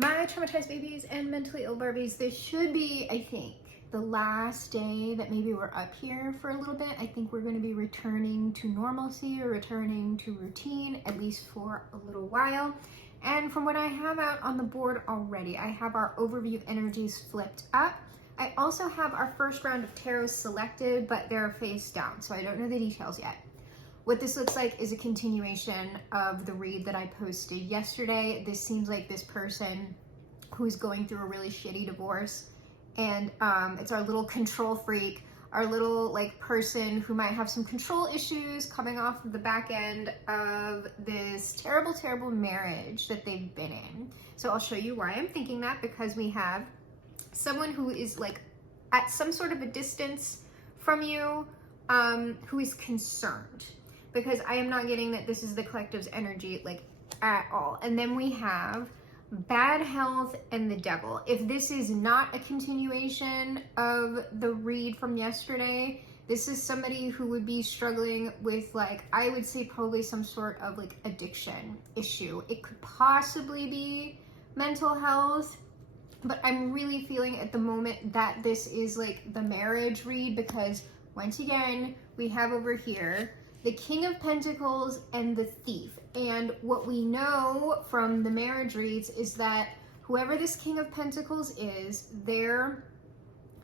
My traumatized babies and mentally ill Barbies, this should be, I think, the last day that maybe we're up here for a little bit. I think we're going to be returning to normalcy or returning to routine, at least for a little while. And from what I have out on the board already, I have our overview energies flipped up. I also have our first round of tarot selected, but they're face down, so I don't know the details yet. What this looks like is a continuation of the read that I posted yesterday. This seems like this person who's going through a really shitty divorce, and it's our little control freak, our little like person who might have some control issues coming off of the back end of this terrible, terrible marriage that they've been in. So I'll show you why I'm thinking that, because we have someone who is like at some sort of a distance from you, who is concerned, because I am not getting that this is the collective's energy like at all. And then we have bad health and the devil. If this is not a continuation of the read from yesterday, this is somebody who would be struggling with, like, I would say probably some sort of like addiction issue. It could possibly be mental health, but I'm really feeling at the moment that this is like the marriage read, because once again, we have over here the King of Pentacles and the Thief. And what we know from the marriage reads is that whoever this King of Pentacles is, their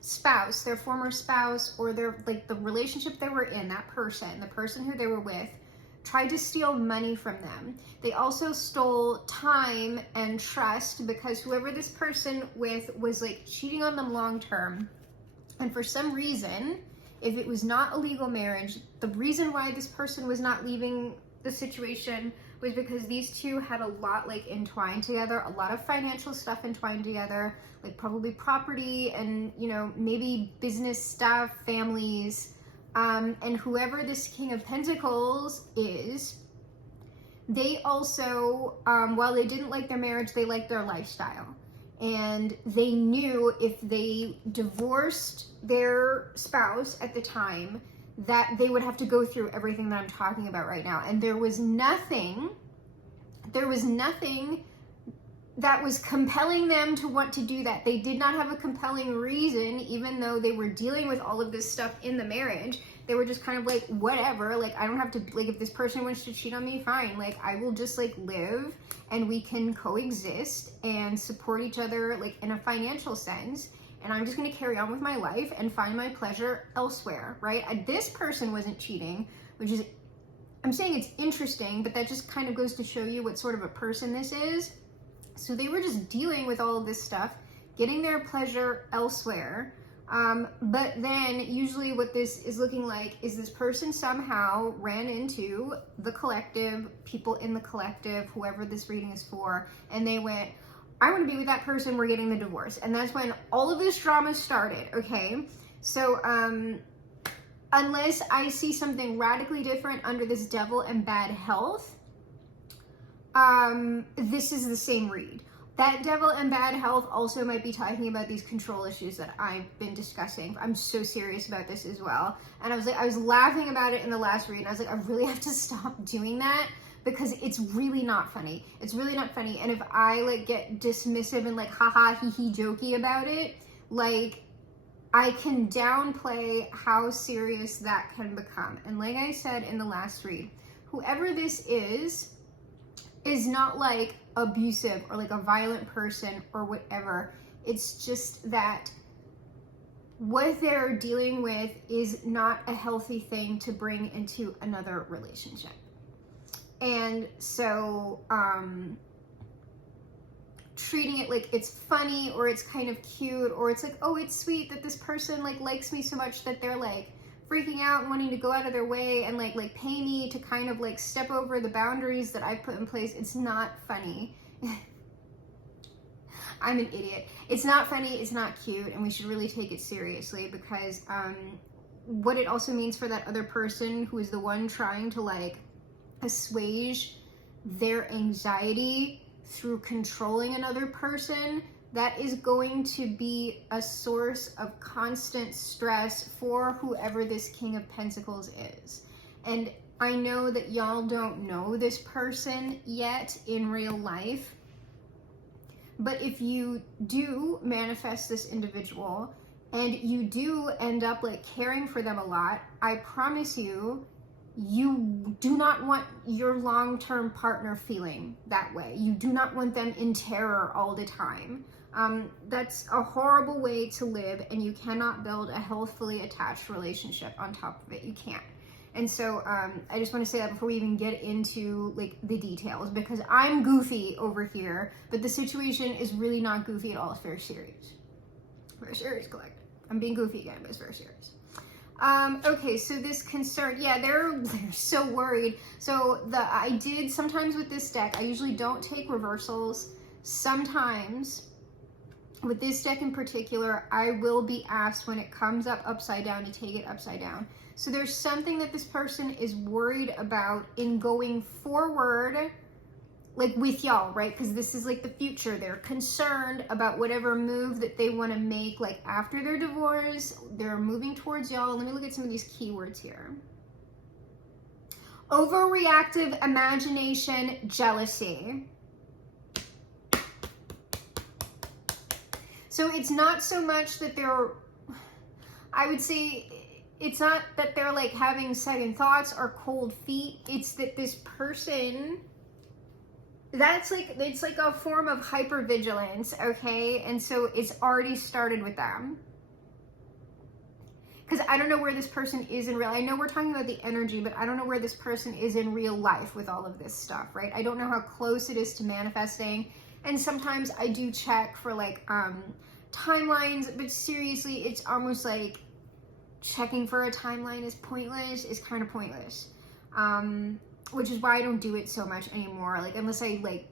spouse, their former spouse, or their like the relationship they were in, that person, the person who they were with, tried to steal money from them. They also stole time and trust, because whoever this person with was like cheating on them long term. And for some reason, if it was not a legal marriage, the reason why this person was not leaving the situation was because these two had a lot like entwined together, a lot of financial stuff entwined together, like probably property and, you know, maybe business stuff, families. And whoever this King of Pentacles is, they also, while they didn't like their marriage, they liked their lifestyle. And they knew if they divorced their spouse at the time, that they would have to go through everything that I'm talking about right now. And there was nothing that was compelling them to want to do that. They did not have a compelling reason, even though they were dealing with all of this stuff in the marriage. They were just kind of like, whatever, like, I don't have to, like, if this person wants to cheat on me, fine. Like, I will just like live and we can coexist and support each other, like in a financial sense. And I'm just going to carry on with my life and find my pleasure elsewhere, right? This person wasn't cheating, which is, I'm saying it's interesting, but that just kind of goes to show you what sort of a person this is. So they were just dealing with all of this stuff, getting their pleasure elsewhere. But then usually what this is looking like is this person somehow ran into the collective, people in the collective, whoever this reading is for, and they went, I want to be with that person, we're getting the divorce. And that's when all of this drama started, okay? So, unless I see something radically different under this devil and bad health, this is the same read. That devil and bad health also might be talking about these control issues that I've been discussing. I'm so serious about this as well. And I was laughing about it in the last read, and I was like, I really have to stop doing that, because it's really not funny. It's really not funny. And if I like get dismissive and like haha hee hee jokey about it, like I can downplay how serious that can become. And like I said in the last read, whoever this is not like abusive or like a violent person or whatever. It's just that what they're dealing with is not a healthy thing to bring into another relationship. And so treating it like it's funny or it's kind of cute, or it's like, oh, it's sweet that this person like likes me so much that they're like freaking out and wanting to go out of their way and like pay me to kind of like step over the boundaries that I've put in place. It's not funny. I'm an idiot. It's not funny, it's not cute, and we should really take it seriously, because what it also means for that other person who is the one trying to like assuage their anxiety through controlling another person, that is going to be a source of constant stress for whoever this King of Pentacles is. And I know that y'all don't know this person yet in real life, But if you do manifest this individual and you do end up like caring for them a lot, I promise you, you do not want your long-term partner feeling that way. You do not want them in terror all the time. That's a horrible way to live, and you cannot build a healthfully attached relationship on top of it. You can't. And so I just want to say that before we even get into like the details, because I'm goofy over here, but the situation is really not goofy at all. It's very serious. Very serious, collective. I'm being goofy again, but it's very serious. Okay, so this concern, yeah, they're so worried. So I did sometimes with this deck, I usually don't take reversals. Sometimes with this deck in particular, I will be asked when it comes up upside down to take it upside down. So there's something that this person is worried about in going forward, like with y'all, right? Because this is like the future. They're concerned about whatever move that they want to make, like after their divorce, they're moving towards y'all. Let me look at some of these keywords here. Overreactive imagination, jealousy. So it's not so much that they're, I would say, it's not that they're like having second thoughts or cold feet. It's that this person, that's like, it's like a form of hypervigilance, okay? And so it's already started with them. Because I don't know where this person is in real, I know we're talking about the energy, but I don't know where this person is in real life with all of this stuff, right? I don't know how close it is to manifesting. And sometimes I do check for like timelines, but seriously, it's almost like checking for a timeline is pointless, is kind of pointless. Which is why I don't do it so much anymore. Like, unless I like,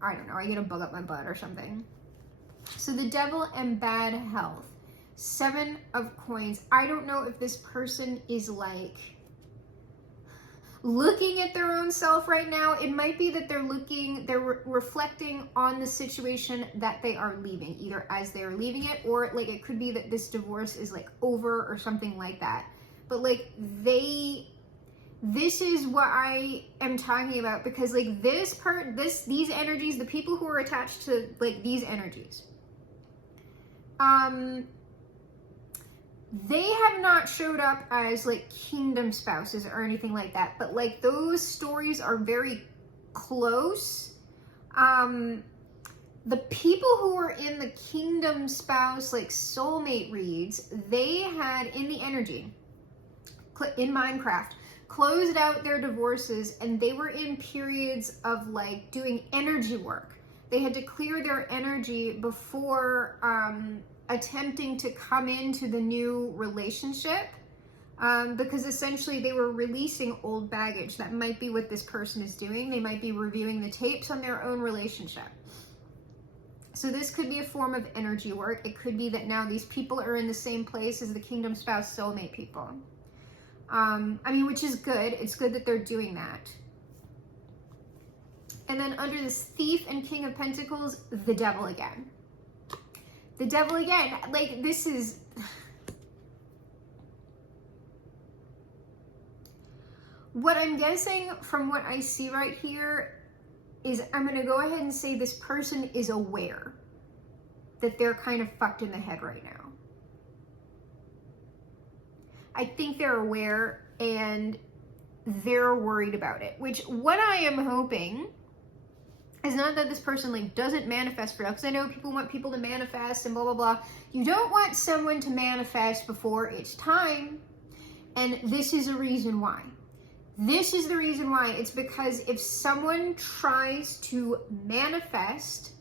I don't know, I get a bug up my butt or something. So the devil and bad health. 7 of coins. I don't know if this person is like looking at their own self right now. It might be that they're reflecting on the situation that they are leaving, either as they're leaving it, or like it could be that this divorce is like over or something like that. But like this is what I am talking about, because like these energies, the people who are attached to like these energies, they have not showed up as like kingdom spouses or anything like that, but like those stories are very close. The people who were in the kingdom spouse like soulmate reads, they had in the energy in Minecraft closed out their divorces, and they were in periods of like doing energy work. They had to clear their energy before attempting to come into the new relationship, because essentially they were releasing old baggage. That might be what this person is doing. They might be reviewing the tapes on their own relationship. So this could be a form of energy work. It could be that now these people are in the same place as the kingdom spouse soulmate people. I mean, which is good. It's good that they're doing that. And then under this thief and king of pentacles, the devil again. The devil again, like this is, what I'm guessing from what I see right here is, I'm going to go ahead and say this person is aware that they're kind of fucked in the head right now. I think they're aware and they're worried about it, which what I am hoping is not that this person like doesn't manifest for you, because I know people want people to manifest and blah, blah, blah. You don't want someone to manifest before it's time. And this is a reason why. This is the reason why. It's because if someone tries to manifest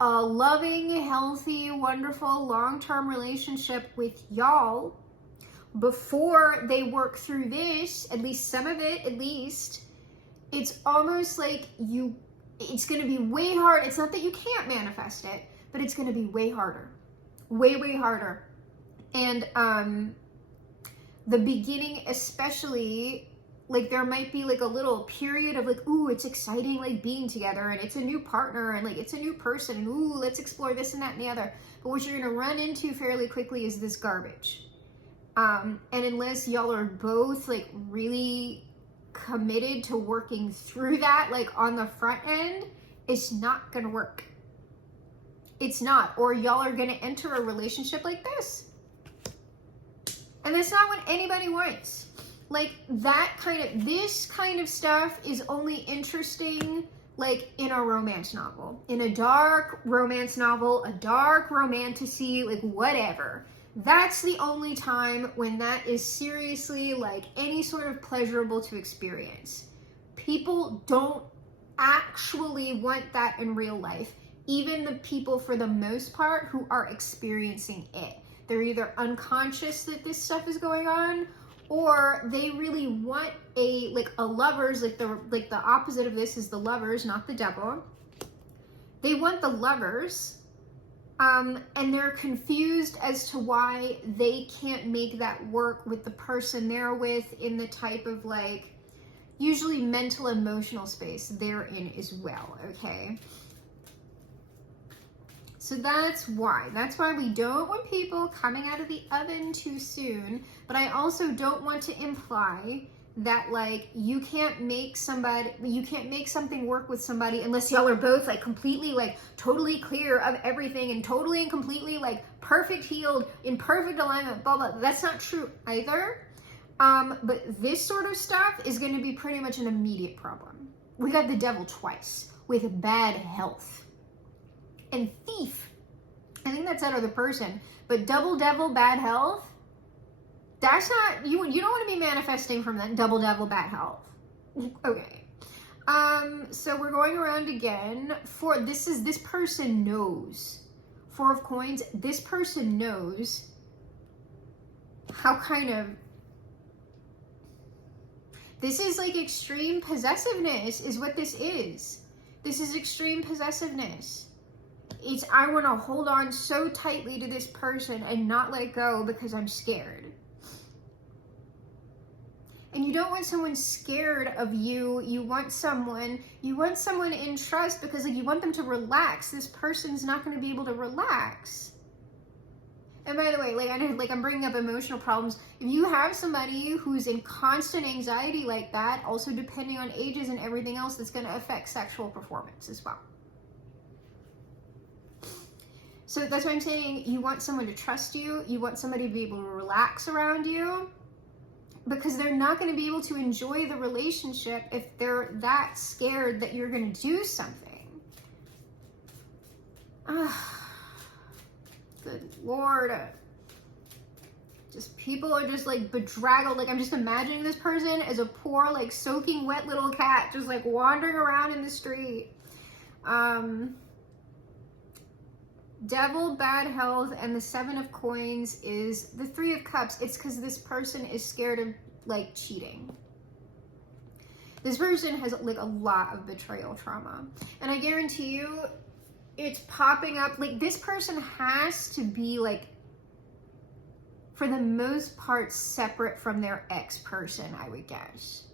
a loving, healthy, wonderful, long-term relationship with y'all before they work through this, at least some of it, at least, it's almost like it's going to be way hard. It's not that you can't manifest it, but it's going to be way harder. Way, way harder. And the beginning especially, like there might be like a little period of like, ooh, it's exciting, like being together, and it's a new partner, and like it's a new person, and ooh, let's explore this and that and the other. But what you're going to run into fairly quickly is this garbage. And unless y'all are both like really committed to working through that, like on the front end, it's not gonna work. It's not. Or y'all are going to enter a relationship like this. And that's not what anybody wants. Like this kind of stuff is only interesting like in a romance novel, in a dark romance novel, a dark romantasy, like whatever. That's the only time when that is seriously like any sort of pleasurable to experience. People don't actually want that in real life. Even the people, for the most part, who are experiencing it. They're either unconscious that this stuff is going on, or they really want a lovers, like the opposite of this is the lovers, not the devil. They want the lovers, and they're confused as to why they can't make that work with the person they're with in the type of like, usually mental, emotional space they're in as well, okay? So that's why we don't want people coming out of the oven too soon, but I also don't want to imply that like you can't make something work with somebody unless y'all are both like completely like totally clear of everything and totally and completely like perfect healed, in perfect alignment, blah, blah. That's not true either. But this sort of stuff is going to be pretty much an immediate problem. We got the devil twice with bad health. And thief, I think that's that other person, but double devil, bad health, that's not, you don't want to be manifesting from that double devil, bad health. Okay. So we're going around again. This person knows. 4 of Coins, this person knows how this is like extreme possessiveness is what this is. This is extreme possessiveness. It's, I want to hold on so tightly to this person and not let go because I'm scared. And you don't want someone scared of you. You want someone in trust because like, you want them to relax. This person's not going to be able to relax. And by the way, like I know, like I'm bringing up emotional problems. If you have somebody who's in constant anxiety like that, also depending on ages and everything else, that's going to affect sexual performance as well. So that's why I'm saying you want someone to trust you. You want somebody to be able to relax around you, because they're not going to be able to enjoy the relationship if they're that scared that you're going to do something. Good Lord. Just people are just like bedraggled. Like I'm just imagining this person as a poor, like soaking wet little cat, just like wandering around in the street. Devil, bad health, and the 7 of Coins is the 3 of Cups. It's because this person is scared of like cheating. This person has like a lot of betrayal trauma, and I guarantee you it's popping up. Like this person has to be like, for the most part, separate from their ex-person, I would guess.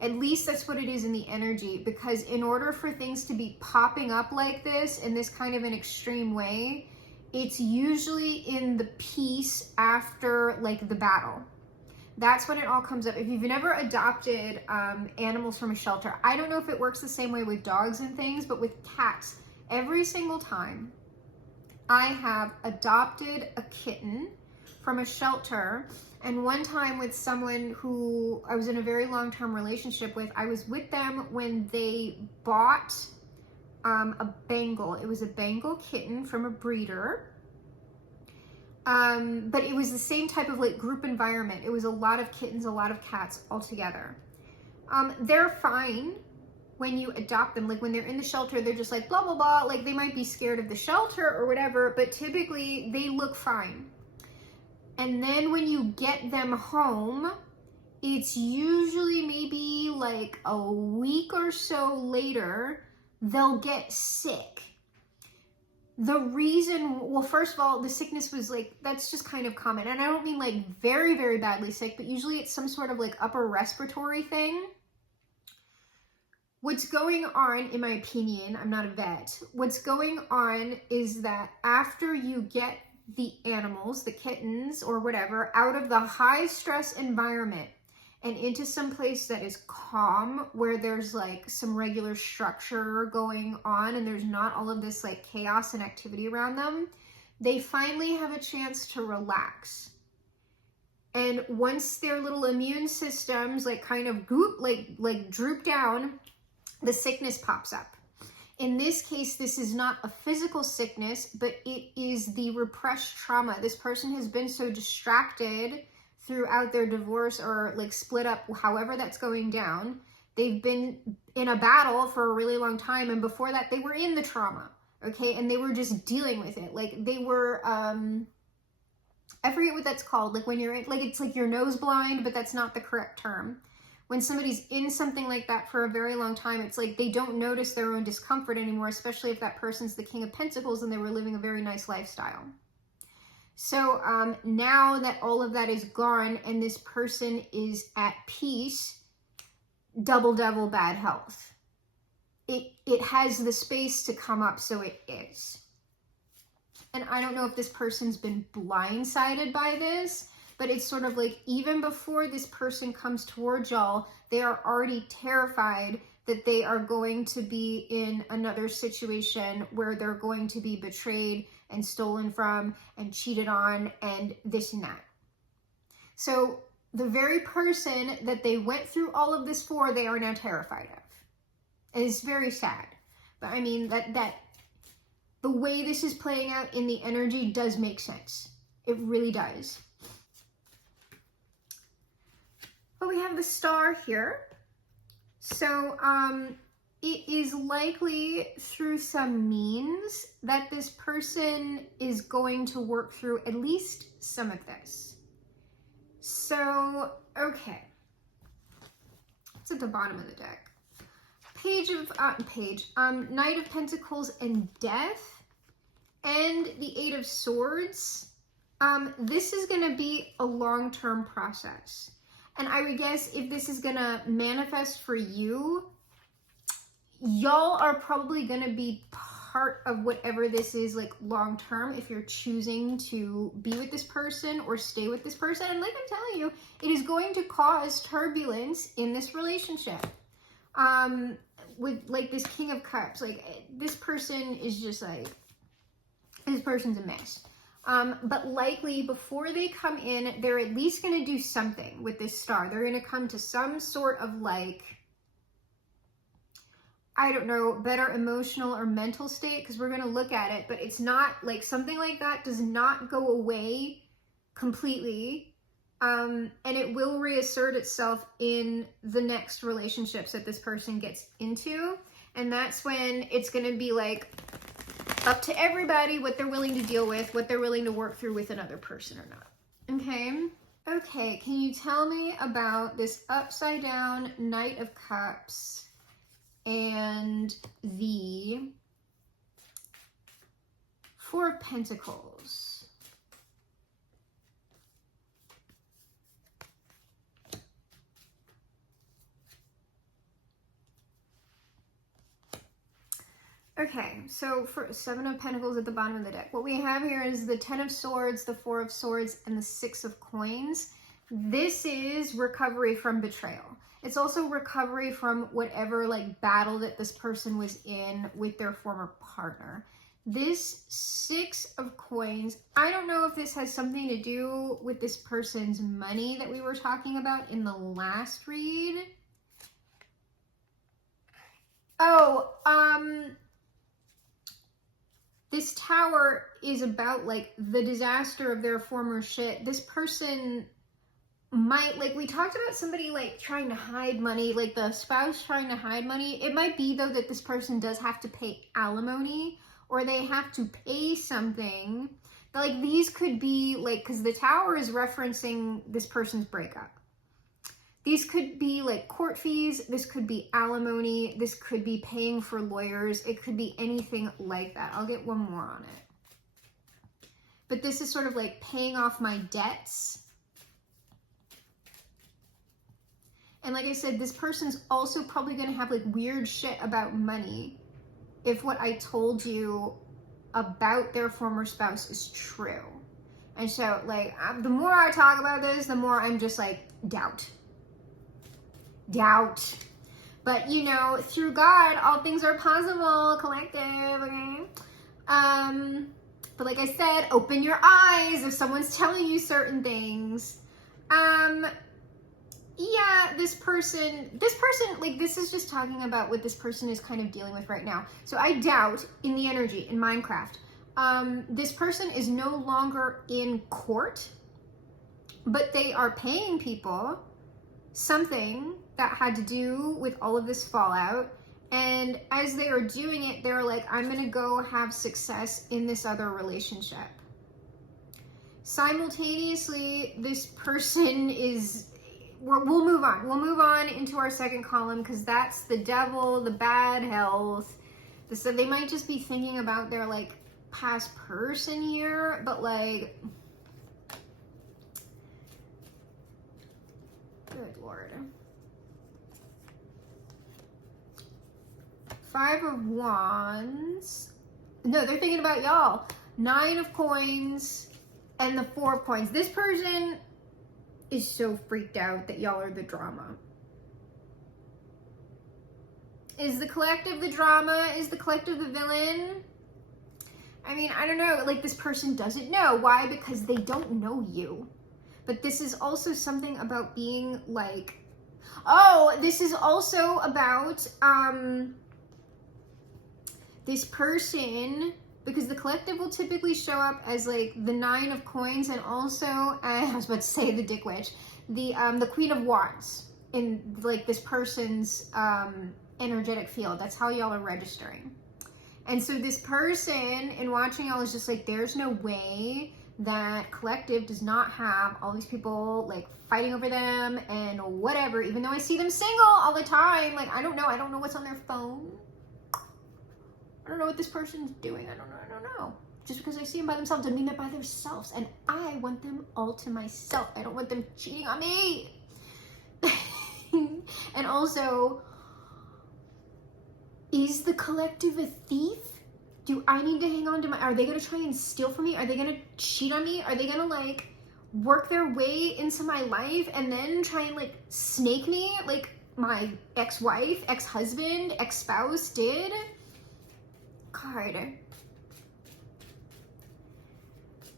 At least that's what it is in the energy, because in order for things to be popping up like this in this kind of an extreme way, it's usually in the peace after like the battle. That's when it all comes up. If you've never adopted animals from a shelter, I don't know if it works the same way with dogs and things, but with cats, every single time I have adopted a kitten from a shelter, and one time with someone who I was in a very long-term relationship with, I was with them when they bought a Bengal. It was a Bengal kitten from a breeder. But it was the same type of like group environment. It was a lot of kittens, a lot of cats all together. They're fine when you adopt them. Like when they're in the shelter, they're just like blah, blah, blah. Like they might be scared of the shelter or whatever, but typically they look fine. And then when you get them home, it's usually maybe like a week or so later, they'll get sick. The reason, well, first of all, the sickness was like, that's just kind of common. And I don't mean like very, very badly sick, but usually it's some sort of like upper respiratory thing. What's going on, in my opinion, I'm not a vet, what's going on is that after you get the animals, the kittens or whatever, out of the high stress environment, and into some place that is calm, where there's like some regular structure going on and there's not all of this like chaos and activity around them, they finally have a chance to relax. And once their little immune systems like kind of droop down, the sickness pops up. In this case, this is not a physical sickness, but it is the repressed trauma. This person has been so distracted throughout their divorce or like split up, however that's going down. They've been in a battle for a really long time. And before that, they were in the trauma, okay? And they were just dealing with it. Like they were, I forget what that's called. Like when you're in, like, it's like you're nose blind, but that's not the correct term. When somebody's in something like that for a very long time, it's like they don't notice their own discomfort anymore, especially if that person's the King of Pentacles and they were living a very nice lifestyle. So now that all of that is gone and this person is at peace, double bad health. It has the space to come up, so it is. And I don't know if this person's been blindsided by this, but it's sort of like even before this person comes towards y'all, they are already terrified that they are going to be in another situation where they're going to be betrayed and stolen from and cheated on and this and that. So the very person that they went through all of this for, they are now terrified of. And it's very sad. But I mean, that the way this is playing out in the energy does make sense. It really does. But we have the Star here. So it is likely through some means that this person is going to work through at least some of this. So, okay. It's at the bottom of the deck. Knight of Pentacles and Death and the Eight of Swords. This is going to be a long-term process. And I would guess if this is going to manifest for you, y'all are probably going to be part of whatever this is like long-term if you're choosing to be with this person or stay with this person. And like I'm telling you, it is going to cause turbulence in this relationship. With like this King of Cups, like this person is just like, this person's a mess. But likely before they come in, they're at least going to do something with this Star. They're going to come to some sort of like, I don't know, better emotional or mental state, because we're going to look at it, but it's not like something like that does not go away completely. And it will reassert itself in the next relationships that this person gets into. And that's when it's going to be like up to everybody what they're willing to deal with, what they're willing to work through with another person or not. Okay. Okay. Can you tell me about this upside down Knight of Cups and the Four of Pentacles? Okay, so for Seven of Pentacles at the bottom of the deck, what we have here is the Ten of Swords, the Four of Swords, and the Six of Coins. This is recovery from betrayal. It's also recovery from whatever like battle that this person was in with their former partner. This Six of Coins, I don't know if this has something to do with this person's money that we were talking about in the last read. This Tower is about like the disaster of their former shit. This person might, like we talked about somebody like trying to hide money, like the spouse trying to hide money. It might be though that this person does have to pay alimony or they have to pay something. Like these could be like, because the Tower is referencing this person's breakup. These could be like court fees, this could be alimony, this could be paying for lawyers, it could be anything like that. I'll get one more on it. But this is sort of like paying off my debts. And like I said, this person's also probably going to have like weird shit about money if what I told you about their former spouse is true. And so like the more I talk about this, the more I'm just like doubt. doubt. But you know, through God, all things are possible, collective, okay? But like I said, open your eyes if someone's telling you certain things. Yeah, this person, like this is just talking about what this person is kind of dealing with right now. So I doubt in the energy in Minecraft, this person is no longer in court, but they are paying people something that had to do with all of this fallout. And as they are doing it, they're like, I'm gonna go have success in this other relationship. Simultaneously, this person is, we'll move on. We'll move on into our second column because that's the devil, the bad health. So they might just be thinking about their like past person here, but like, good Lord. 5 of Wands. No, they're thinking about y'all. 9 of Coins and the 4 of Coins. This person is so freaked out that y'all are the drama. Is the collective the drama? Is the collective the villain? I mean, I don't know. Like, this person doesn't know. Why? Because they don't know you. But this is also something about being like, oh, this is also about, this person, because the collective will typically show up as like the 9 of Coins and also, I was about to say the Dick Witch, the Queen of Wands in like this person's energetic field. That's how y'all are registering. And so this person in watching y'all is just like, there's no way that collective does not have all these people like fighting over them and whatever, even though I see them single all the time. Like, I don't know what's on their phone. I don't know what this person's doing. I don't know. Just because I see them by themselves doesn't mean they're by themselves. And I want them all to myself. I don't want them cheating on me. And also, is the collective a thief? Do I need to hang on to my, are they going to try and steal from me? Are they going to cheat on me? Are they going to like work their way into my life and then try and like snake me like my ex-wife, ex-husband, ex-spouse did? God.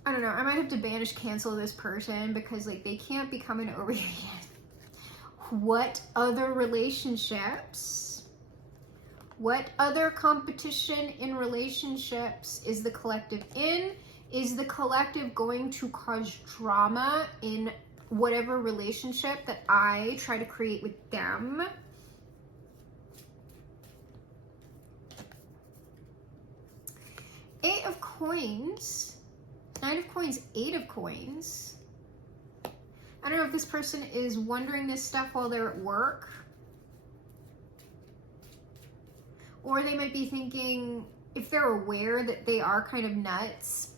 I don't know. I might have to banish cancel this person because like they can't be coming over here yet. What other relationships? What other competition in relationships is the collective in? Is the collective going to cause drama in whatever relationship that I try to create with them? Eight of Coins, 9 of Coins, 8 of Coins. I don't know if this person is wondering this stuff while they're at work. Or they might be thinking, if they're aware that they are kind of nuts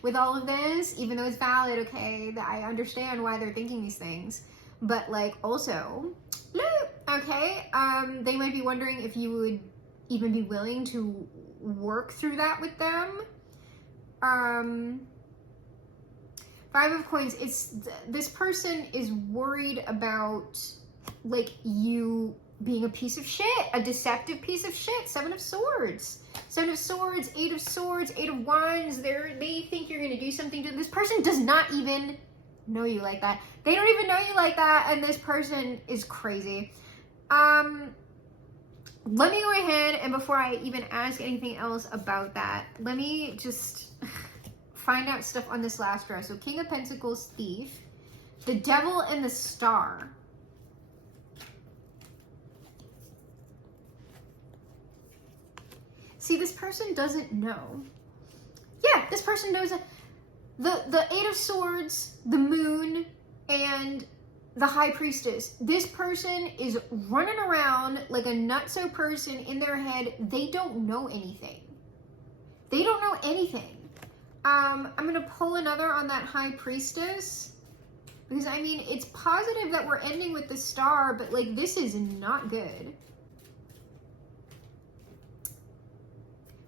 with all of this, even though it's valid, okay, that I understand why they're thinking these things. But like also, okay, they might be wondering if you would even be willing to work through that with them. 5 of Coins, it's, this person is worried about like you being a piece of shit, a deceptive piece of shit. 7 of Swords, 7 of Swords, 8 of Swords, 8 of Wands. They think you're gonna do something to this person. Does not even know you like that. They don't even know you like that, and this person is crazy. Let me go ahead, and before I even ask anything else about that, let me just find out stuff on this last row. So King of Pentacles, Thief, the Devil, and the Star. See, this person doesn't know. Yeah, this person knows that the 8 of Swords, the Moon, and the High Priestess. This person is running around like a nutso person in their head. They don't know anything. They don't know anything. I'm going to pull another on that High Priestess. Because, I mean, it's positive that we're ending with the Star, but, like, this is not good.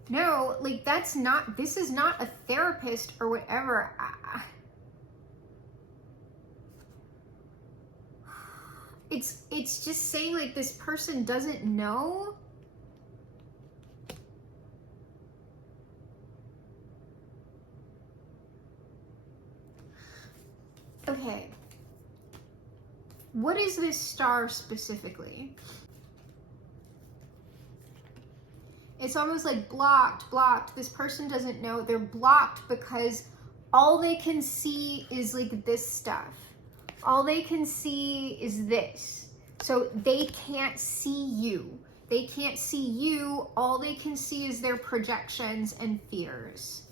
No, like, that's not, this is not a therapist or whatever. it's just saying like this person doesn't know. Okay. What is this star specifically? It's almost like blocked. This person doesn't know. They're blocked because all they can see is like this stuff. All they can see is this. So they can't see you. They can't see you. All they can see is their projections and fears.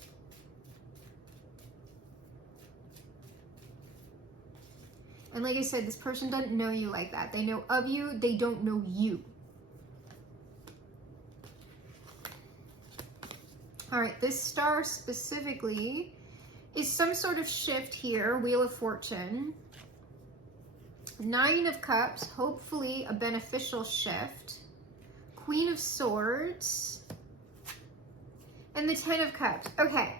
And like I said, this person doesn't know you like that. They know of you, they don't know you. All right, this star specifically is some sort of shift here, Wheel of Fortune. 9 of Cups, hopefully a beneficial shift. Queen of Swords. And the 10 of Cups. Okay,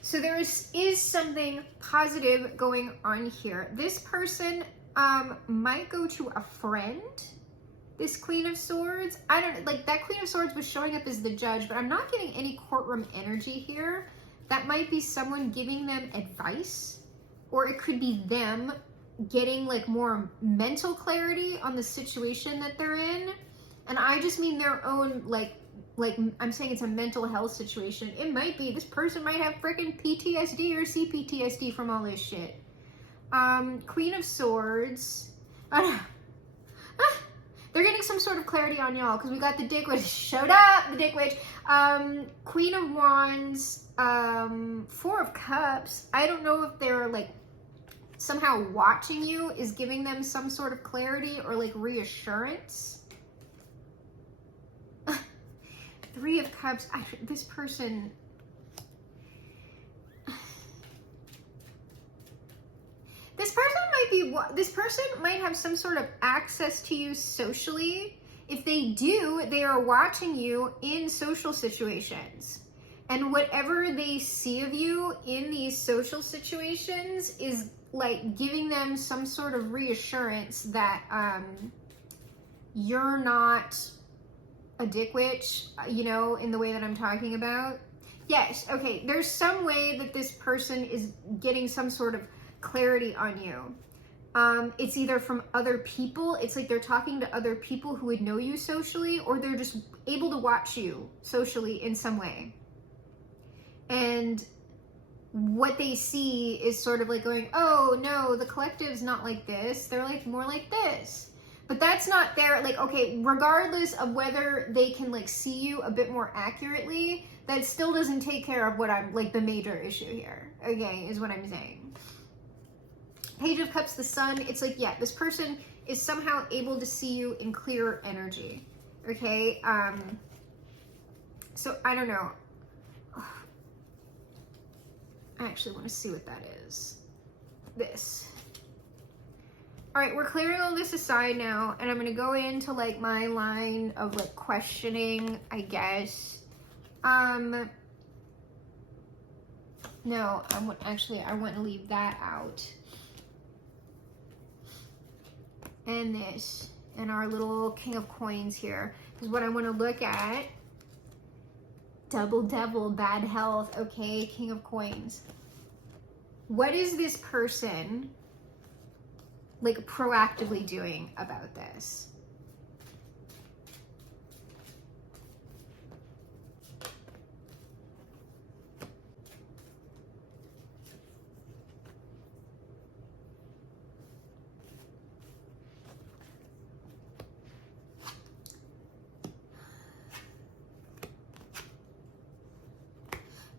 so there is something positive going on here. This person might go to a friend. This Queen of Swords, I don't, like that Queen of Swords was showing up as the judge, but I'm not getting any courtroom energy here. That might be someone giving them advice, or it could be them getting like more mental clarity on the situation that they're in. And I just mean their own, like I'm saying it's a mental health situation. It might be, this person might have freaking PTSD or CPTSD from all this shit. Queen of Swords. They're getting some sort of clarity on y'all because we got the Dick Witch showed up. The Dick Witch. Queen of Wands. 4 of Cups. I don't know if they're like somehow watching you is giving them some sort of clarity or like reassurance. 3 of Cups. This person. This person might have some sort of access to you socially. If they do, they are watching you in social situations. And whatever they see of you in these social situations is like giving them some sort of reassurance that you're not a dick witch, you know, in the way that I'm talking about. Yes, okay, there's some way that this person is getting some sort of clarity on you. It's either from other people, it's like they're talking to other people who would know you socially, or they're just able to watch you socially in some way. And what they see is sort of like going, oh no, the collective's not like this, they're like more like this. But that's not their, like, okay, regardless of whether they can like see you a bit more accurately, that still doesn't take care of what I'm, like the major issue here, okay, is what I'm saying. Page of Cups, the Sun, it's like, yeah, this person is somehow able to see you in clearer energy, okay? So I don't know. I actually want to see what that is. This. All right, we're clearing all this aside now, and I'm going to go into like my line of like questioning, I guess. No, I want to leave that out. And this, and our little King of Coins here is what I want to look at. Double Devil, bad health, okay, King of Coins. What is this person like proactively doing about this?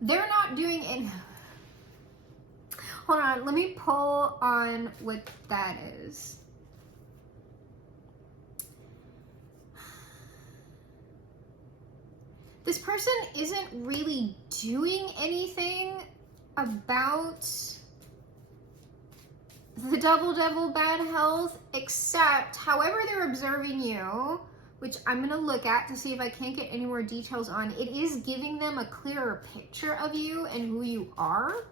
They're not doing it. Hold on, let me pull on what that is. This person isn't really doing anything about the Double Devil bad health, except however they're observing you, which I'm going to look at to see if I can't get any more details on. It is giving them a clearer picture of you and who you are.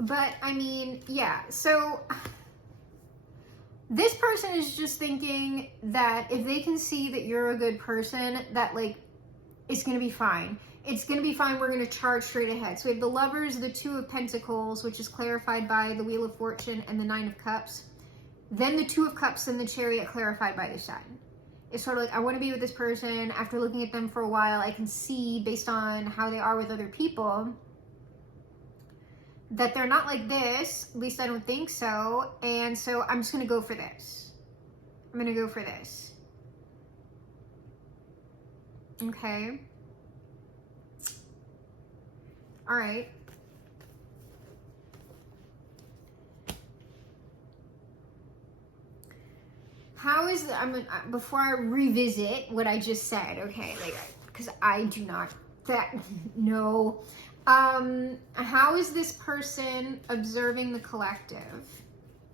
But I mean, yeah, so This person is just thinking that if they can see that you're a good person, that like it's going to be fine. It's going to be fine. We're going to charge straight ahead. So we have the Lovers, the Two of Pentacles, which is clarified by the Wheel of Fortune, and the Nine of Cups. Then the Two of Cups and the Chariot, clarified by the Sun. It's sort of like, I want to be with this person. After looking at them for a while, I can see, based on how they are with other people, that they're not like this. At least I don't think so. And so I'm just going to go for this. I'm going to go for this. Okay. All right. How is the, before I revisit what I just said, okay, like, because I do not, no. How is this person observing the collective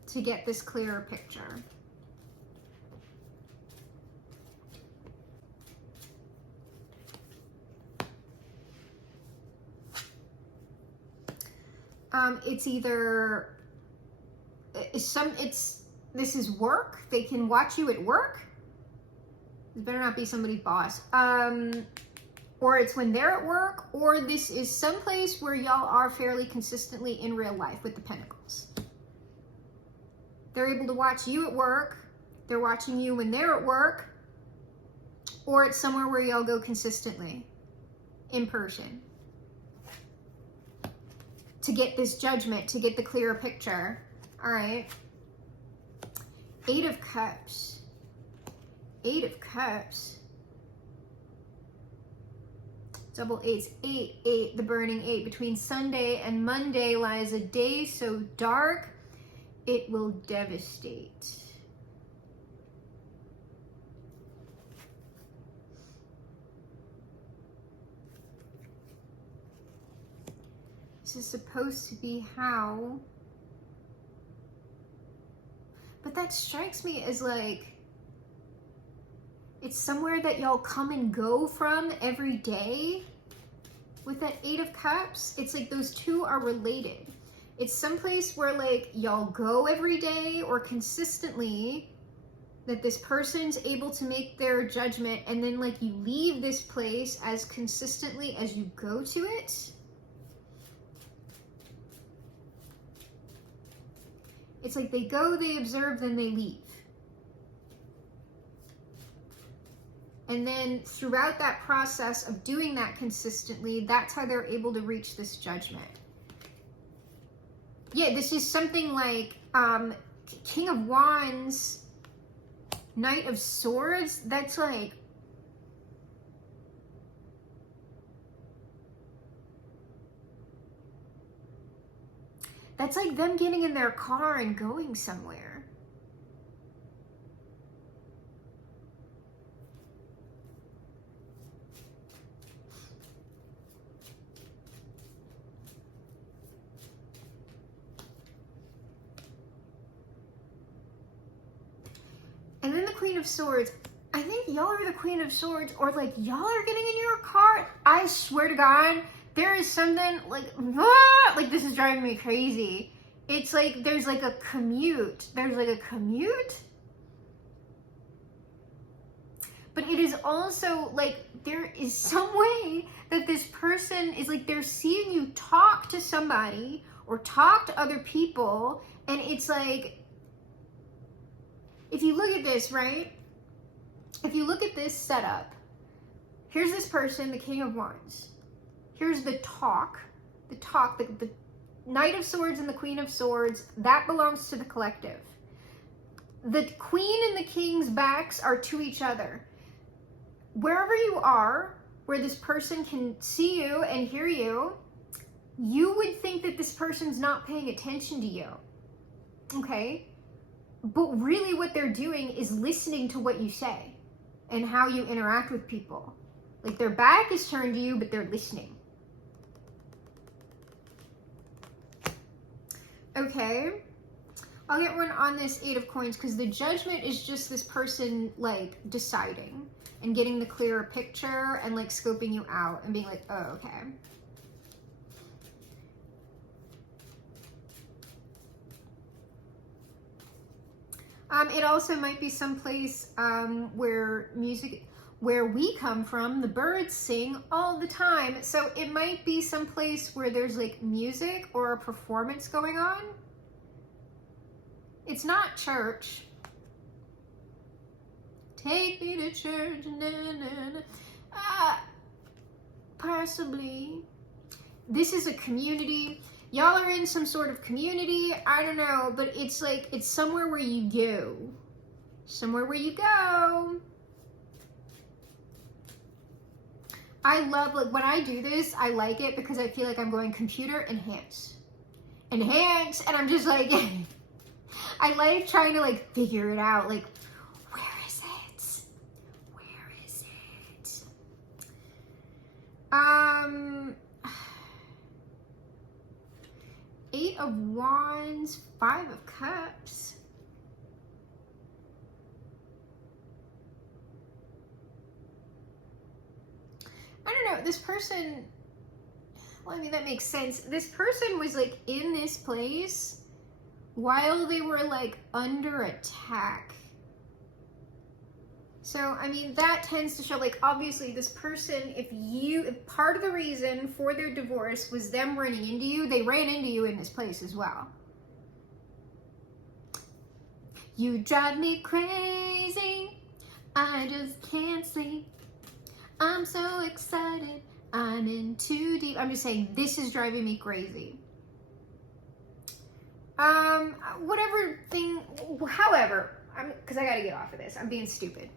to get this clearer picture? It's either, this is work. They can watch you at work. It better not be somebody's boss. Or it's when they're at work, or this is someplace where y'all are fairly consistently in real life with the Pentacles. They're able to watch you at work. They're watching you when they're at work, or it's somewhere where y'all go consistently in person to get this judgment, to get the clearer picture. All right. Eight of Cups. Eight of Cups. Double eights. 8, 8, the burning 8. Between Sunday and Monday lies a day so dark it will devastate. This is supposed to be how... But that strikes me as like, it's somewhere that y'all come and go from every day. With that Eight of Cups, it's like those two are related. It's someplace where like y'all go every day or consistently, that this person's able to make their judgment, and then like you leave this place as consistently as you go to it. It's like they go, they observe, then they leave. And then throughout that process of doing that consistently, that's how they're able to reach this judgment. Yeah, this is something like King of Wands, Knight of Swords. That's like... That's like them getting in their car and going somewhere. And then the Queen of Swords. I think y'all are the Queen of Swords, or like y'all are getting in your car. I swear to God, there is something like this is driving me crazy. It's like there's like a commute. There's like a commute. But it is also like there is some way that this person is like, they're seeing you talk to somebody or talk to other people. And it's like, if you look at this, right? If you look at this setup, here's this person, the King of Wands. Here's the talk, the Knight of Swords and the Queen of Swords. That belongs to the collective. The Queen and the King's backs are to each other. Wherever you are, where this person can see you and hear you, you would think that this person's not paying attention to you. Okay? But really what they're doing is listening to what you say and how you interact with people. Like their back is turned to you, but they're listening. Okay. I'll get one on this Eight of Coins, because the Judgment is just this person like deciding and getting the clearer picture and like scoping you out and being like, oh, okay. It also might be someplace where we come from, the birds sing all the time. So it might be someplace where there's like music or a performance going on. It's not church. Take me to church, na, na, na. Possibly. This is a community. Y'all are in some sort of community. I don't know, but it's like, it's somewhere where you go. Somewhere where you go. I love, like, when I do this, I like it because I feel like I'm going computer enhance. Enhance, and I'm just like, I like trying to like figure it out. Like, where is it? Where is it? 8 of Wands, 5 of Cups. I don't know, this person, well, I mean, that makes sense. This person was like in this place while they were like under attack. So, I mean, that tends to show, like, obviously this person, if part of the reason for their divorce was them running into you, they ran into you in this place as well. You drive me crazy, I just can't sleep. I'm so excited, I'm in too deep. I'm just saying, this is driving me crazy. Whatever thing, however, because I gotta get off of this, I'm being stupid.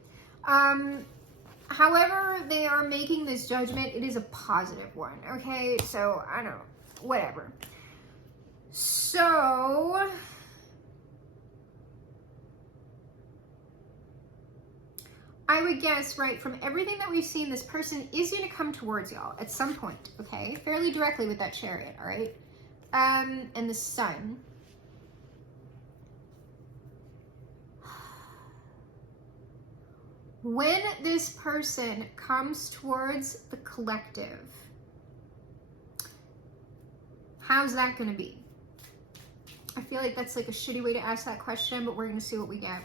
However they are making this judgment, it is a positive one, okay? So, I don't know, whatever. So, I would guess, right, from everything that we've seen, this person is going to come towards y'all at some point, okay? Fairly directly with that Chariot, all right? And the Sun. When this person comes towards the collective, how's that going to be? I feel like that's like a shitty way to ask that question, but we're going to see what we get.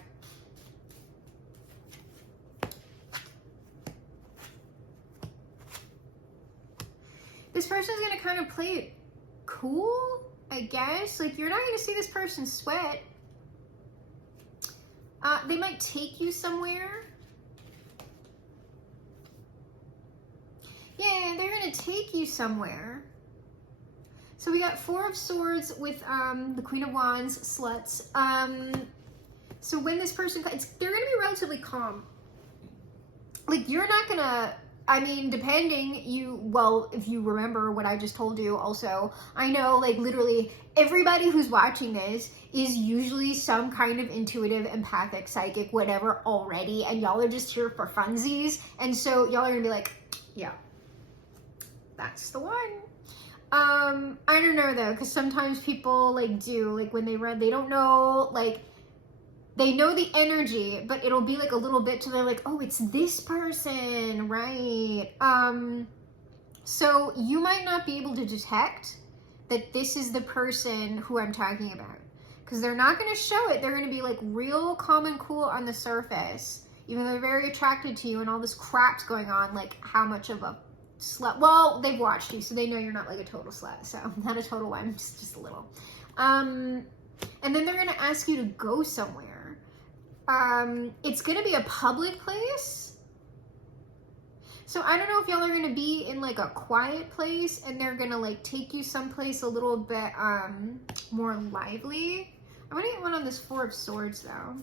This person's going to kind of play it cool, I guess. Like, you're not going to see this person sweat. They might take you somewhere. Yeah, they're going to take you somewhere. So we got 4 of Swords with the Queen of Wands, sluts. So when this person, they're going to be relatively calm. Like, you're not going to, I mean, depending, if you remember what I just told you also, I know, like, literally everybody who's watching this is usually some kind of intuitive, empathic, psychic, whatever already, and y'all are just here for funsies, and so y'all are gonna be like, yeah, that's the one. I don't know, though, because sometimes people, like, when they read, they don't know, like, they know the energy, but it'll be like a little bit till they're like, oh, it's this person, right? So you might not be able to detect that this is the person who I'm talking about, because they're not going to show it. They're going to be like real calm and cool on the surface, even though they're very attracted to you and all this crap's going on, like how much of a slut. Well, they've watched you, so they know you're not like a total slut. So not a total one, just a little. And then they're going to ask you to go somewhere. It's going to be a public place. So I don't know if y'all are going to be in like a quiet place and they're going to like take you someplace a little bit more lively. I'm going to get one on this 4 of Swords though.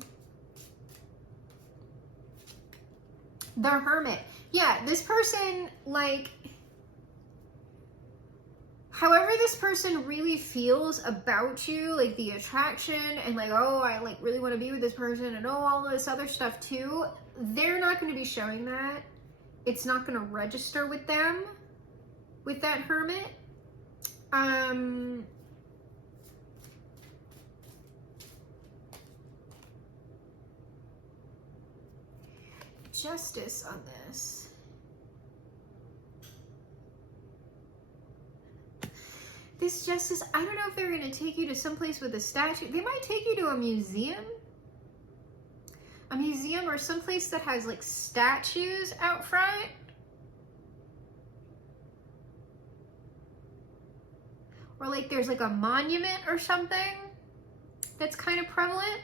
The Hermit. Yeah, this person, like, however this person really feels about you, like the attraction and like, oh, I like really want to be with this person and oh, all this other stuff too, they're not going to be showing that. It's not going to register with them, with that Hermit. Justice on this. This Justice, I don't know if they're going to take you to someplace with a statue. They might take you to a museum. museum or someplace that has like statues out front. Or like there's like a monument or something that's kind of prevalent.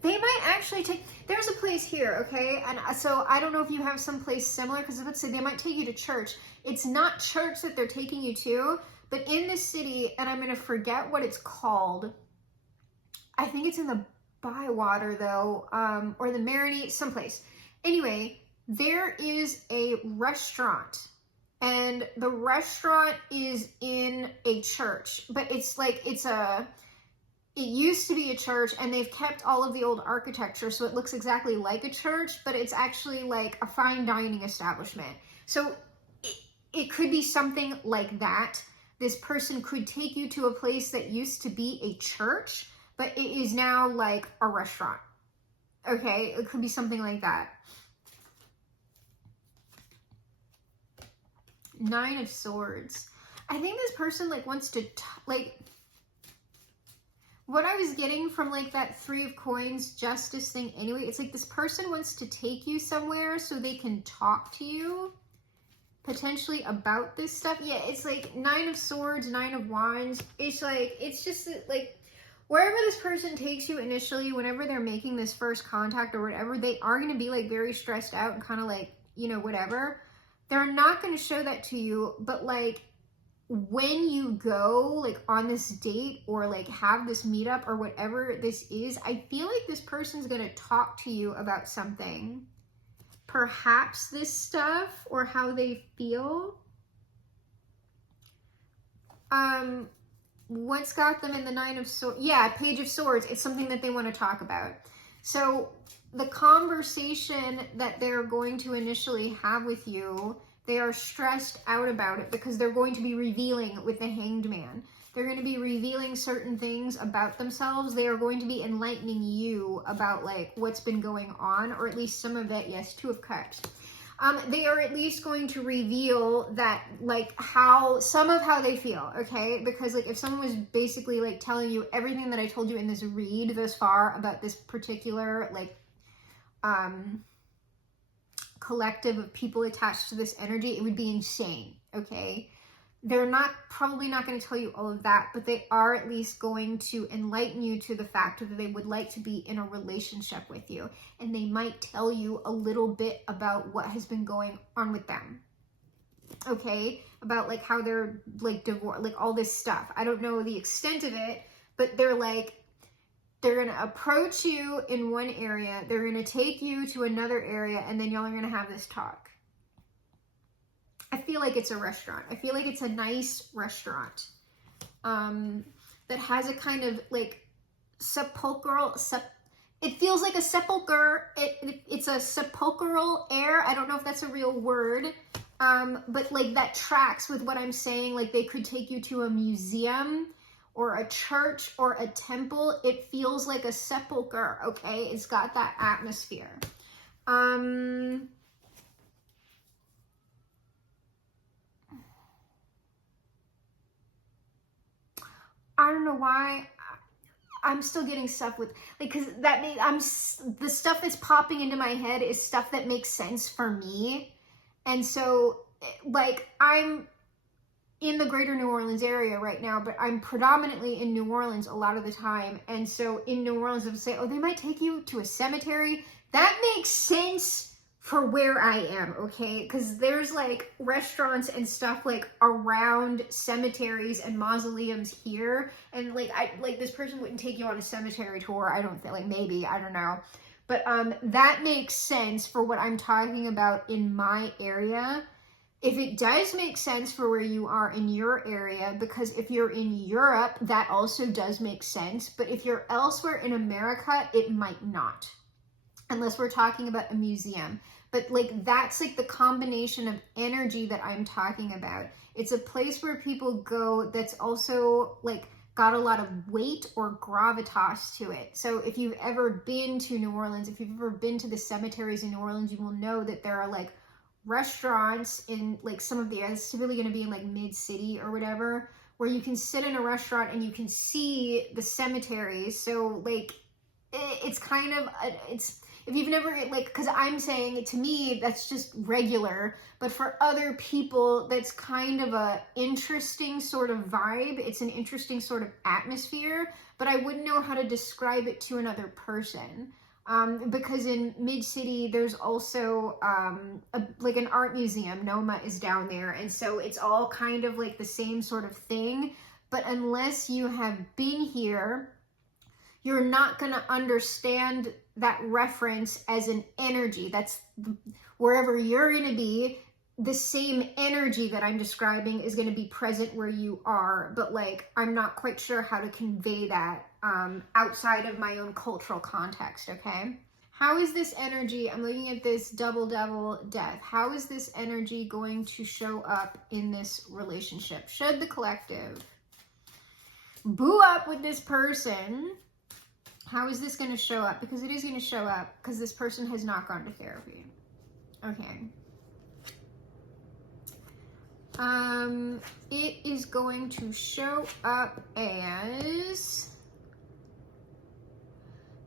They might actually take, there's a place here, okay? And so I don't know if you have some place similar, because let's say they might take you to church. It's not church that they're taking you to, but in the city, and I'm going to forget what it's called. I think it's in the Bywater though, or the Marini, someplace. Anyway, there is a restaurant, and the restaurant is in a church, but it's like, it used to be a church, and they've kept all of the old architecture, so it looks exactly like a church, but it's actually like a fine dining establishment. So it could be something like that. This person could take you to a place that used to be a church, but it is now like a restaurant. Okay, it could be something like that. 9 of Swords. I think this person like wants to like, what I was getting from like that 3 of Coins justice thing anyway, it's like this person wants to take you somewhere so they can talk to you potentially about this stuff. Yeah, it's like 9 of Swords, 9 of Wands. It's like, it's just like wherever this person takes you initially, whenever they're making this first contact or whatever, they are going to be like very stressed out and kind of like, you know, whatever. They're not going to show that to you, but like, when you go like on this date or like have this meetup or whatever this is, I feel like this person's going to talk to you about something, perhaps this stuff or how they feel. What's got them in the 9 of Swords? Yeah, Page of Swords. It's something that they want to talk about. So the conversation that they're going to initially have with you, they are stressed out about it because they're going to be revealing with the Hanged Man. They're going to be revealing certain things about themselves. They are going to be enlightening you about like what's been going on, or at least some of it. Yes, 2 of Cups. They are at least going to reveal that like some of how they feel, okay? Because like if someone was basically like telling you everything that I told you in this read thus far about this particular like collective of people attached to this energy, it would be insane, okay? They're probably not going to tell you all of that, but they are at least going to enlighten you to the fact that they would like to be in a relationship with you. And they might tell you a little bit about what has been going on with them, okay? About like how they're like divorced, like all this stuff. I don't know the extent of it, but they're going to approach you in one area, they're going to take you to another area, and then y'all are going to have this talk. I feel like it's a restaurant. I feel like it's a nice restaurant that has a kind of like sepulchral, it feels like a sepulcher. It's a sepulchral air. I don't know if that's a real word, but like that tracks with what I'm saying. Like they could take you to a museum or a church or a temple. It feels like a sepulcher, okay? It's got that atmosphere. I don't know why I'm still getting stuff with, like, because the stuff that's popping into my head is stuff that makes sense for me. And so, like, I'm in the greater New Orleans area right now, but I'm predominantly in New Orleans a lot of the time. And so in New Orleans, I would say, oh, they might take you to a cemetery. That makes sense for where I am, okay? Because there's like restaurants and stuff like around cemeteries and mausoleums here. And like this person wouldn't take you on a cemetery tour. I don't feel like, maybe, I don't know. But that makes sense for what I'm talking about in my area. If it does make sense for where you are in your area, because if you're in Europe, that also does make sense. But if you're elsewhere in America, it might not, unless we're talking about a museum. But like, that's like the combination of energy that I'm talking about. It's a place where people go that's also like got a lot of weight or gravitas to it. So if you've ever been to New Orleans, if you've ever been to the cemeteries in New Orleans, you will know that there are like restaurants in like some of the, it's typically going to be in like mid-city or whatever, where you can sit in a restaurant and you can see the cemeteries. So like, it's kind of, it's, if you've never, like, because I'm saying, to me, that's just regular, but for other people, that's kind of a interesting sort of vibe. It's an interesting sort of atmosphere, but I wouldn't know how to describe it to another person. Because in Mid-City, there's also like an art museum. Noma is down there, and so it's all kind of like the same sort of thing, but unless you have been here, you're not going to understand that reference as an energy. That's wherever you're going to be, the same energy that I'm describing is going to be present where you are. But like, I'm not quite sure how to convey that outside of my own cultural context, okay? How is this energy, I'm looking at this double devil death, how is this energy going to show up in this relationship? Should the collective boo up with this person? How is this going to show up? Because it is going to show up because this person has not gone to therapy. Okay. It is going to show up as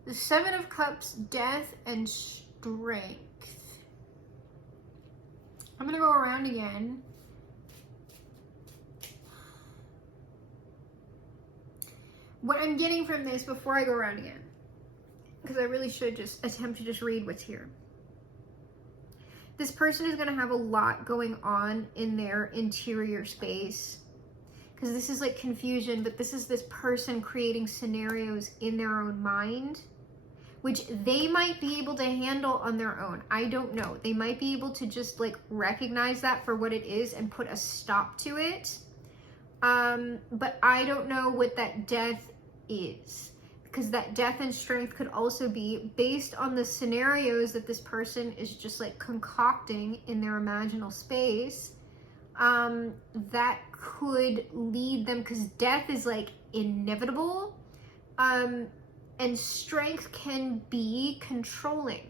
the Seven of Cups, death, and strength. I'm going to go around again. What I'm getting from this before I go around again, because I really should just attempt to just read what's here. This person is going to have a lot going on in their interior space, because this is like confusion, but this is this person creating scenarios in their own mind, which they might be able to handle on their own. I don't know. They might be able to just like recognize that for what it is and put a stop to it. But I don't know what that death is, because that death and strength could also be based on the scenarios that this person is just like concocting in their imaginal space. That could lead them, because death is like inevitable, and strength can be controlling.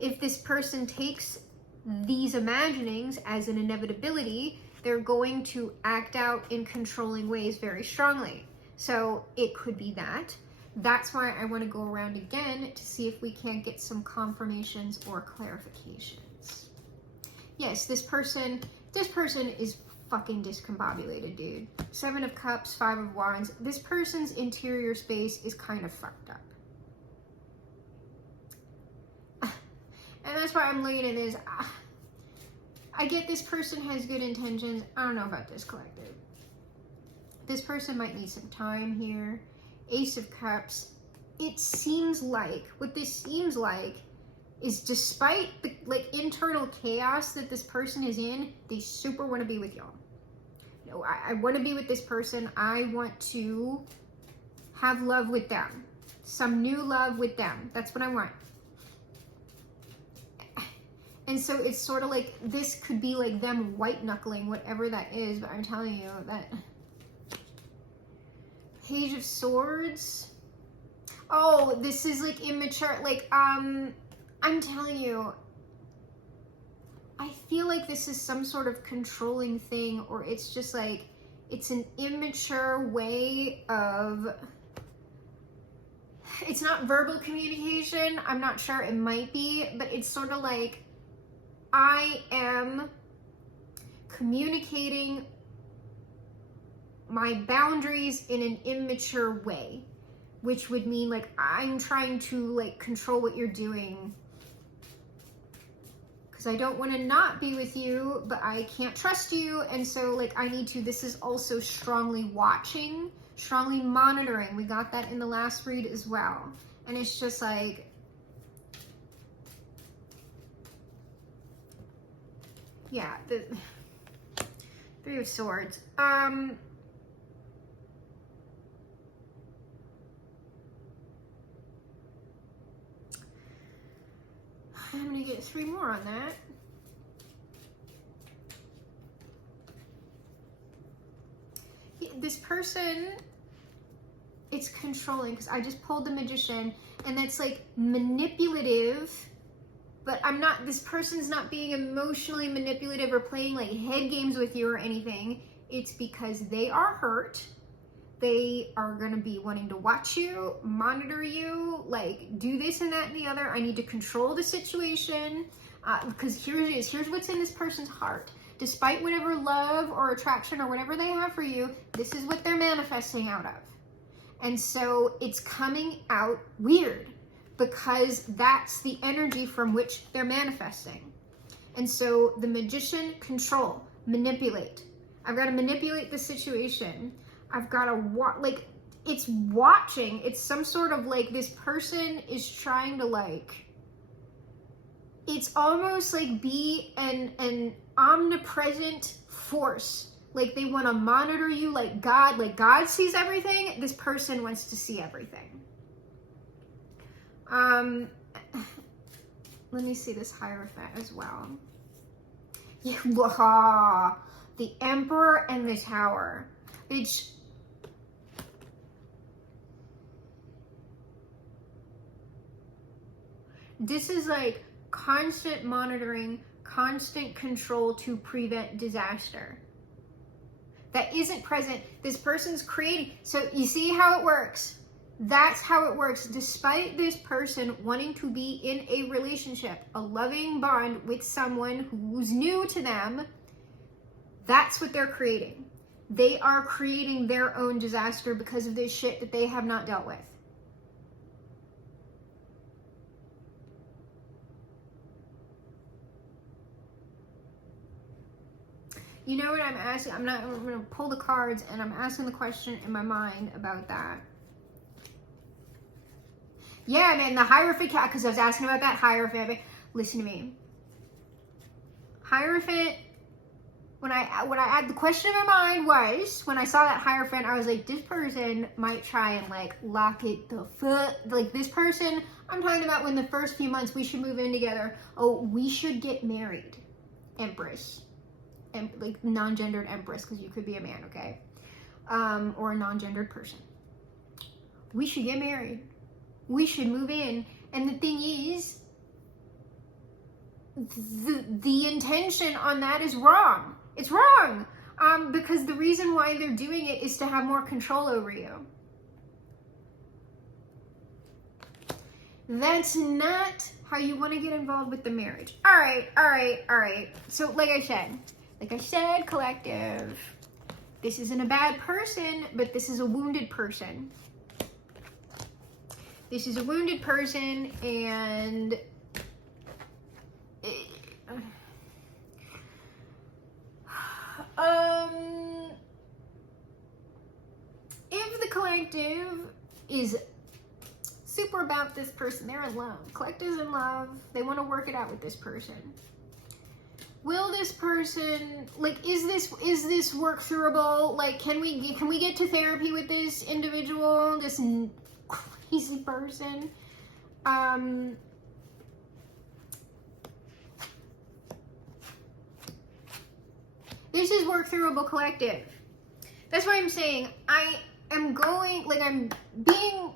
If this person takes these imaginings as an inevitability, they're going to act out in controlling ways very strongly. So it could be that. That's why I want to go around again to see if we can't get some confirmations or clarifications. Yes, this person is fucking discombobulated, dude. Seven of Cups, Five of Wands. This person's interior space is kind of fucked up. And that's why I'm looking at this. I get this person has good intentions. I don't know about this collective. This person might need some time here. Ace of Cups. It seems like, what this seems like is, despite the like internal chaos that this person is in, they super want to be with y'all. You know, I want to be with this person. I want to have love with them. Some new love with them. That's what I want. And so it's sort of like, this could be like them white knuckling whatever that is, but I'm telling you that Page of Swords. Oh, this is like immature. Like, I'm telling you, I feel like this is some sort of controlling thing, or it's just like, it's an immature way of, it's not verbal communication. I'm not sure, it might be, but it's sort of like, I am communicating my boundaries in an immature way, which would mean like I'm trying to like control what you're doing, because I don't want to not be with you, but I can't trust you, and so like I need to. This is also strongly watching, strongly monitoring. We got that in the last read as well, and it's just like, yeah, the Three of Swords. I'm gonna get 3 more on that. This person, it's controlling, because I just pulled the Magician, and that's like manipulative but this person's not being emotionally manipulative or playing like head games with you or anything. It's because they are hurt. They are going to be wanting to watch you, monitor you, like do this and that and the other. I need to control the situation, because here's what's in this person's heart. Despite whatever love or attraction or whatever they have for you, this is what they're manifesting out of. And so it's coming out weird because that's the energy from which they're manifesting. And so the magician, control, manipulate. I've got to manipulate the situation. I've got to it's watching. It's some sort of like this person is trying to like, it's almost like be an omnipresent force. Like they want to monitor you like God sees everything. This person wants to see everything. Let me see this Hierophant as well. Yeah, the Emperor and the Tower. This is like constant monitoring, constant control to prevent disaster. That isn't present. This person's creating. So you see how it works? That's how it works. Despite this person wanting to be in a relationship, a loving bond with someone who's new to them, that's what they're creating. They are creating their own disaster because of this shit that they have not dealt with. You know what I'm asking? I'm going to pull the cards and I'm asking the question in my mind about that. Yeah, man, the Hierophant, because I was asking about that Hierophant. Listen to me. Hierophant, when I had the question in my mind was, when I saw that Hierophant, I was like, this person might try and like lock it the foot. Like this person, I'm talking about when the first few months we should move in together. Oh, we should get married. Empress. And like non-gendered Empress, because you could be a man, okay? Or a non-gendered person. We should get married. We should move in. And the thing is, the intention on that is wrong. It's wrong. Because the reason why they're doing it is to have more control over you. That's not how you want to get involved with the marriage. All right. So like I said, collective, this isn't a bad person, but this is a wounded person. This is a wounded person, and if the collective is super about this person, they're in love. Collective's in love. They want to work it out with this person. Will this person, like, is this work throughable? Like, can we get to therapy with this individual, this crazy person? This is work throughable, collective. That's why I'm saying I am going, like, I'm being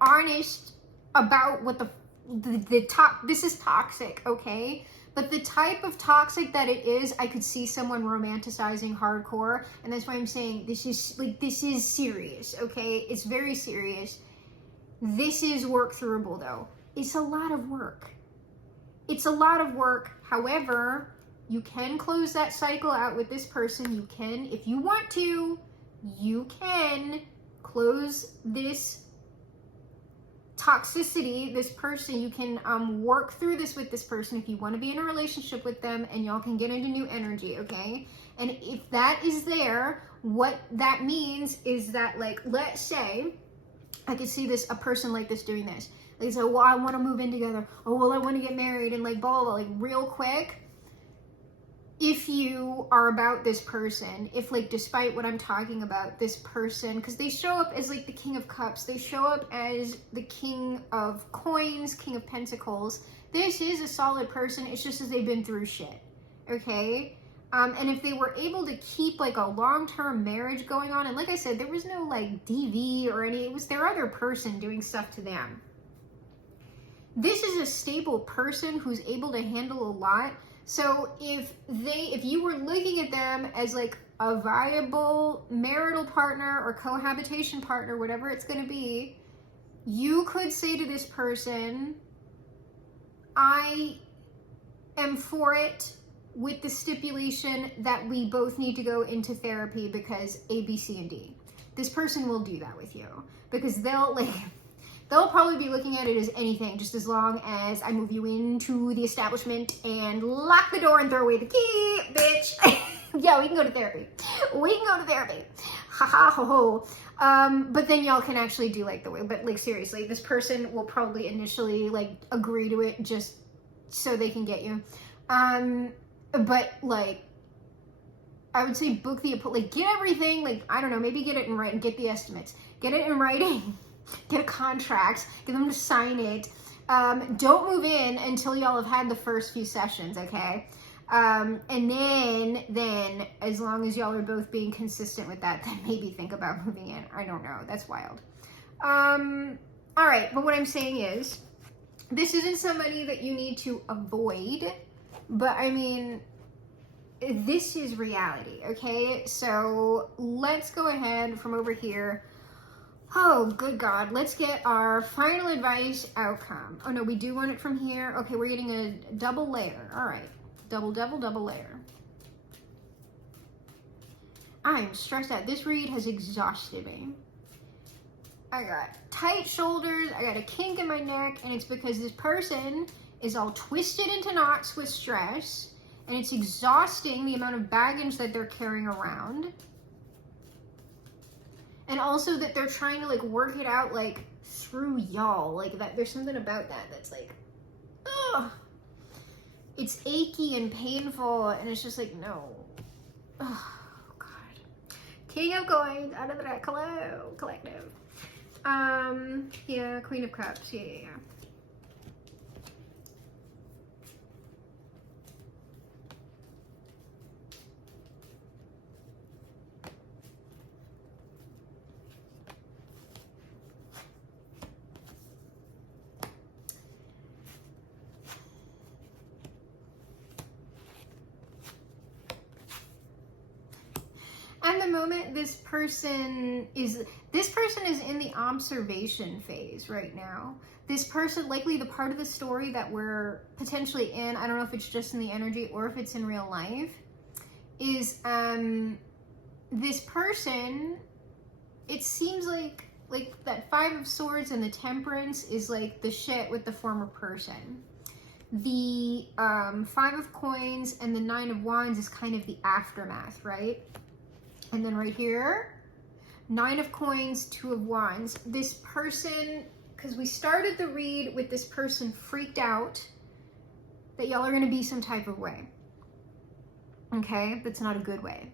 honest about what this is toxic, okay? But the type of toxic that it is, I could see someone romanticizing hardcore. And that's why I'm saying this is serious, okay? It's very serious. This is work throughable though. It's a lot of work. It's a lot of work. However, you can close that cycle out with this person. You can, if you want to, you can close this toxicity, this person. You can work through this with this person if you want to be in a relationship with them, and y'all can get into new energy, okay? And if that is there, what that means is that, like, let's say I could see a person like this doing this. They say, well, I want to move in together. Oh, well, I want to get married, and like blah, blah, blah, like real quick. If you are about this person, if like despite what I'm talking about, this person, because they show up as like the King of Cups, they show up as the King of Coins, King of Pentacles. This is a solid person. It's just as they've been through shit, okay? And if they were able to keep like a long-term marriage going on, and like I said, there was no like DV or any, it was their other person doing stuff to them. this is a stable person who's able to handle a lot. So if you were looking at them as like a viable marital partner or cohabitation partner, whatever it's going to be, you could say to this person, I am for it, with the stipulation that we both need to go into therapy because A, B, C, and D. This person will do that with you because they'll probably be looking at it as anything, just as long as I move you into the establishment and lock the door and throw away the key, bitch. Yeah, we can go to therapy. We can go to therapy. Ha ha ho ho. But then y'all can actually do like the way, but like seriously, this person will probably initially like agree to it just so they can get you. But like, I would say book the, like get everything, like, I don't know, maybe get it in writing, get the estimates, get it in writing, get a contract, get them to sign it. Don't move in until y'all have had the first few sessions, okay? And then as long as y'all are both being consistent with that, then maybe think about moving in. I don't know, that's wild. All right, but what I'm saying is, this isn't somebody that you need to avoid, but I mean, this is reality, okay? So let's go ahead from over here. Oh, good God. Let's get our final advice outcome. Oh, no, we do want it from here. Okay, we're getting a double layer. All right. Double layer. I'm stressed out. This read has exhausted me. I got tight shoulders. I got a kink in my neck. And it's because this person is all twisted into knots with stress. And it's exhausting the amount of baggage that they're carrying around. And also that they're trying to like work it out like through y'all. Like that, there's something about that that's like, ugh. It's achy and painful. And it's just like, no. Oh, God. King of Coins out of the deck. Hello, collective. Yeah, Queen of Cups. Yeah. At the moment, this person is in the observation phase right now. This person, likely the part of the story that we're potentially in, I don't know if it's just in the energy or if it's in real life, is this person, it seems like that Five of Swords and the Temperance is like the shit with the former person. The Five of Coins and the Nine of Wands is kind of the aftermath, right? And then right here, Nine of Coins, Two of Wands. This person, because we started the read with this person freaked out that y'all are going to be some type of way. Okay? That's not a good way.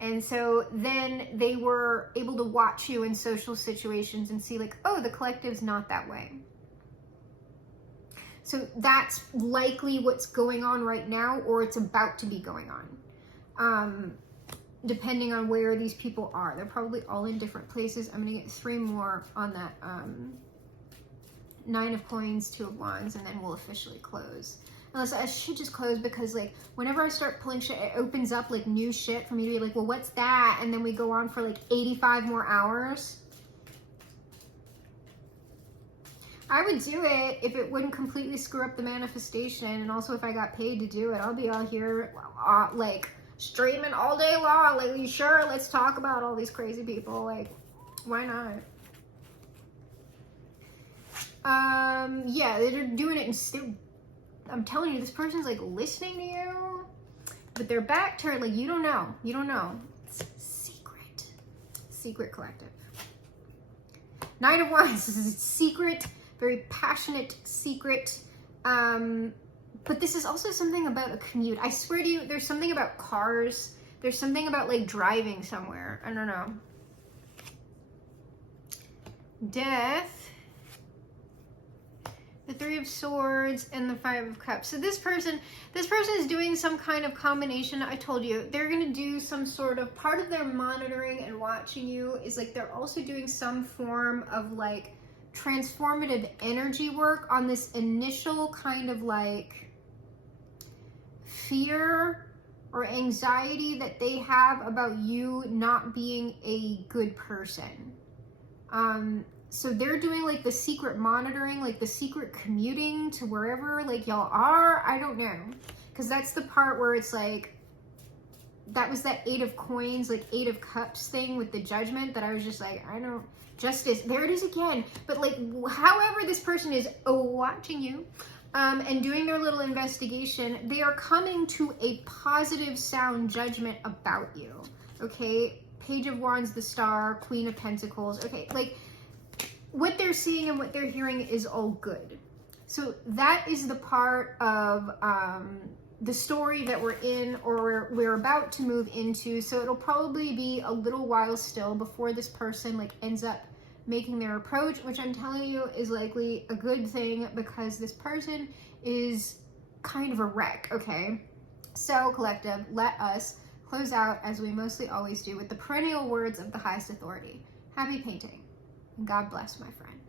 And so then they were able to watch you in social situations and see like, oh, the collective's not that way. So that's likely what's going on right now, or it's about to be going on. Depending on where these people are. They're probably all in different places. I'm going to get 3 more on that Nine of Coins, Two of Wands, and then we'll officially close. Unless I should just close because like whenever I start pulling shit, it opens up like new shit for me to be like, well, what's that? And then we go on for like 85 more hours. I would do it if it wouldn't completely screw up the manifestation, and also if I got paid to do it. I'll be all here like streaming all day long. Like, you sure? Let's talk about all these crazy people. Like, why not? Yeah, they're doing it and still, I'm telling you, this person's like listening to you, but their back turned. Like, you don't know. You don't know. It's secret collective. Nine of Wands. This is secret, very passionate secret. But this is also something about a commute. I swear to you, there's something about cars. There's something about like driving somewhere. I don't know. Death. The Three of Swords and the Five of Cups. So this person is doing some kind of combination. I told you, they're going to do some sort of, part of their monitoring and watching you is like they're also doing some form of like transformative energy work on this initial kind of like fear or anxiety that they have about you not being a good person. So they're doing like the secret monitoring, like the secret commuting to wherever like y'all are. I don't know, because that's the part where it's like, that was that 8 of coins, like 8 of cups thing with the judgment that I was just like, I don't, justice, there it is again. But like, however this person is watching you and doing their little investigation, they are coming to a positive sound judgment about you, okay? Page of Wands, the Star, Queen of Pentacles, okay? Like, what they're seeing and what they're hearing is all good. So that is the part of the story that we're in, or we're about to move into. So it'll probably be a little while still before this person like ends up making their approach, which I'm telling you is likely a good thing, because this person is kind of a wreck, okay? So collective, let us close out as we mostly always do with the perennial words of the highest authority. Happy painting, and God bless, my friend.